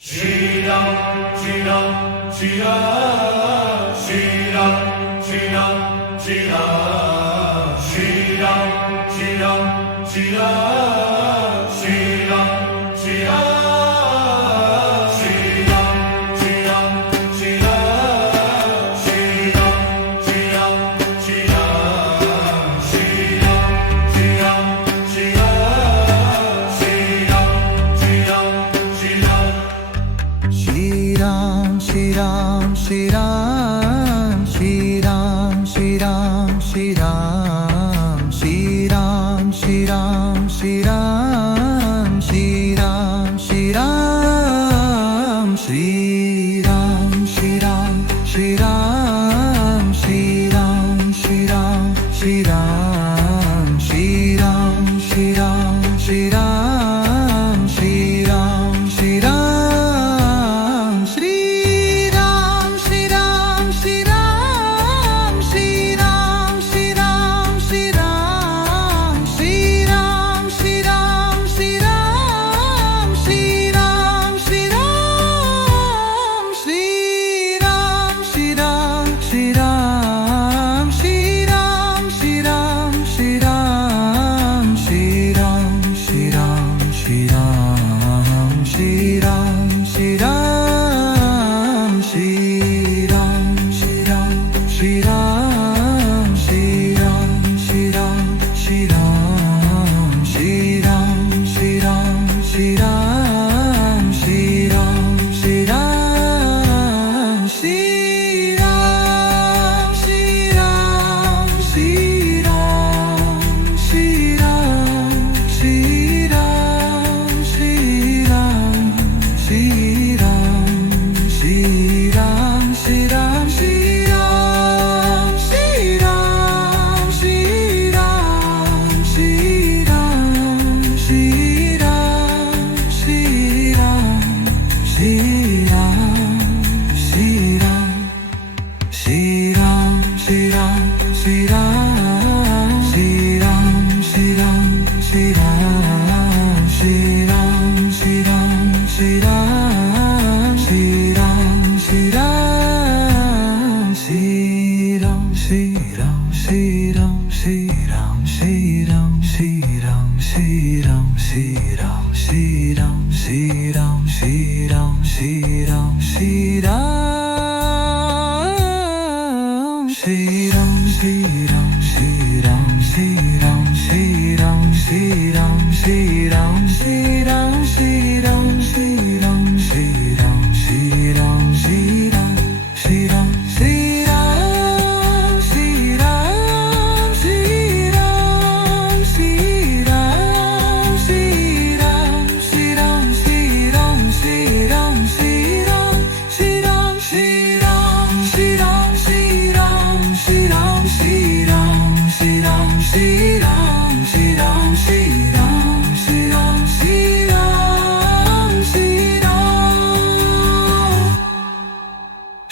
Shriram Shriram Shriram Shriram Shriram Shriram Shriram Shriram Shriram Shriram Shriram Shri Ram, Shri Ram, Shri Ram, Shri Ram, Shri Ram, Shri Ram, Shri Ram, Shri Ram, Shri Ram, Shri Ram, Shri Ram, Shri Ram, Shri Ram, Shri Ram, Shri Ram, Shri Ram, Shri Ram, Shri Ram, Shri Ram, Shri Ram.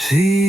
See